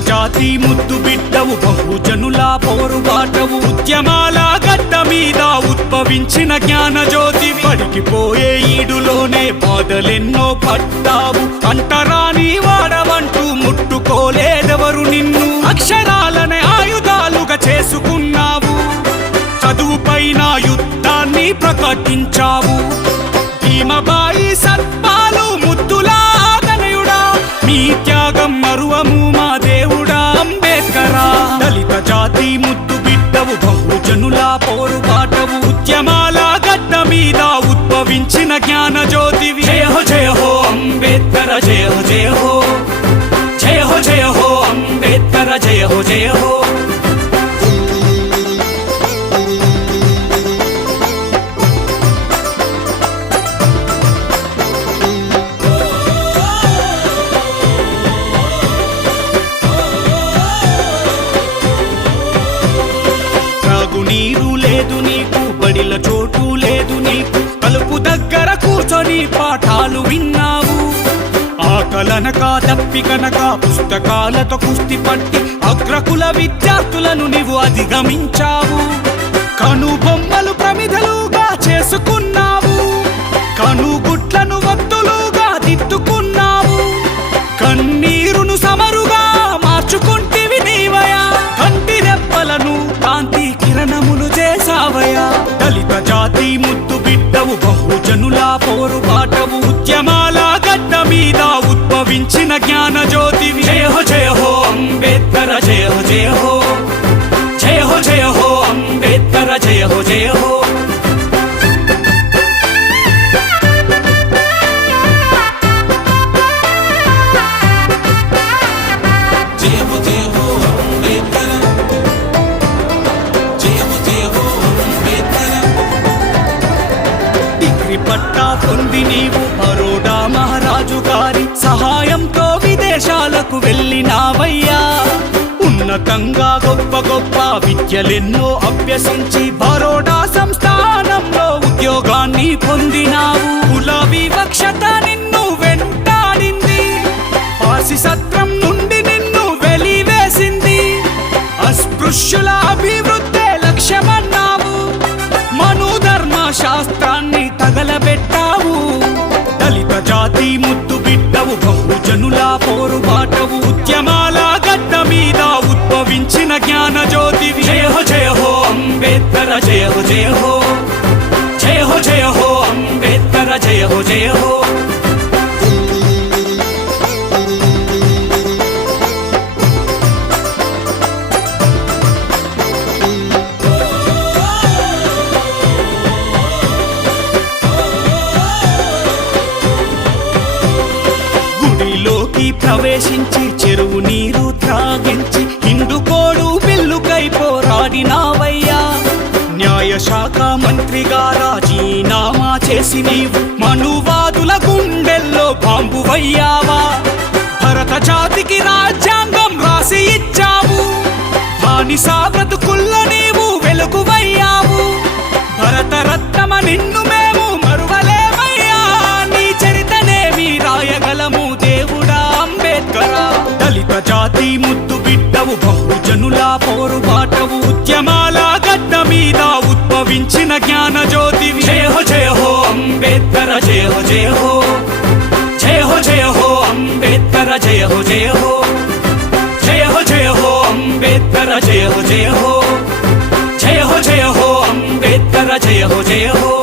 జాతి ముద్దు బిడ్డవు బహుజనుల పోరుబాటవు. ఉద్యమాల గడ్డ మీద ఉద్భవించిన జ్ఞాన జ్యోతి పడికిపోయే ఈడులోనే బాధలెన్నో పట్టావు అంటరాని వాడవంటూ ముట్టుకోలేదెవరు నిన్ను? అక్షరాలనే ఆయుధాలుగా చేసుకున్నావు. చదువుపైన యుద్ధాన్ని ప్రకటించావు. భీమబాయి సత్పాలు ఉదయించిన జ్ఞాన జ్యోతివి జయ హో జయ హో అంబేద్కర జయ హో జయ హో జయ హో జయ హో అంబేద్కర జయ హో జయ హో నీరు లేదు నీకు బడిల చూ కూర్చొని పాఠాలు విన్నావు. ఆకలనక దప్పికనక పుస్తకాలతో కుస్తి పట్టి అగ్రకుల విద్యార్థులను నీవు అధిగమించావు. కనుబొమ్మలు ప్రమిదలుగా చేసుకున్నావు. కనుగుట్లను వత్తులుగా దిద్దుకున్నావు. కన్నీరును సమరుగా మార్చుకుంటివి నీవయా. కంటి రెప్పలను కాంతి కిరణములు చేసావయా దళిత జాతి ముద్దు బిడ్డవు బహుజనుల పోరుబాటవు ఉద్యమాల గడ్డ మీద ఉద్భవించిన జ్ఞాన జ్యోతివి జయ హో జయ హో అంబేద్కర జయ హో జయ హో జయ హో జయ హో అంబేద్కర జయ హో జయ హో పట్టా పొంది నీవు బరోడా మహారాజు గారి సహాయంతో విదేశాలకు వెళ్ళినావయ్యా. ఉన్నతంగా గొప్ప గొప్ప విద్యలెన్నో అభ్యసించి బరోడా సంస్థానంలో ఉద్యోగాన్ని పొందినావు. కుల వివక్షత నిన్ను వెంటాడింది. పాసి సత్రం నుండి నిన్ను వెలివేసింది. అస్పృశ్యుల అభివృద్ధి జయ హో జయ హో జయ హో అంబేద్కర జయ హో జయ హో గుడిలోకి ప్రవేశించి చెరువు నీరు త్రాగించి హిందుకోడు బిల్లుకై పోరాడినావయ్యా శాఖ మంత్రిగా రాజీనామా చేసి నీవు మనువాదుల గుండెల్లో బాంబు వయ్యావా భరత జాతికి రాజ్యాంగం రాసి ఇచ్చావు. బానిస బ్రతుకుల్లో నీవు వెలుగువయ్యావు. భరతరత్నమ నిన్ను మేము మరువలేమయ్యా. నీ చరితనేమి రాయగలము దేవుడా అంబేద్కర. దళిత జాతి ముద్దు బిడ్డవు బహుజనుల పోరుబాటవు ఉద్యమాల గడ్డ మీద ఉద్భవించిన జ్ఞాన జ్యోతి జయ హో జయ హో అంబేద్కర జయ హో జయ హో జయ హో జయ హో అంబేద్కర జయ హో జయ హో జయ హో జయ హో అంబేద్కర జయ హో జయ హో జయ హో జయ హో అంబేద్కర జయ హో జయ హో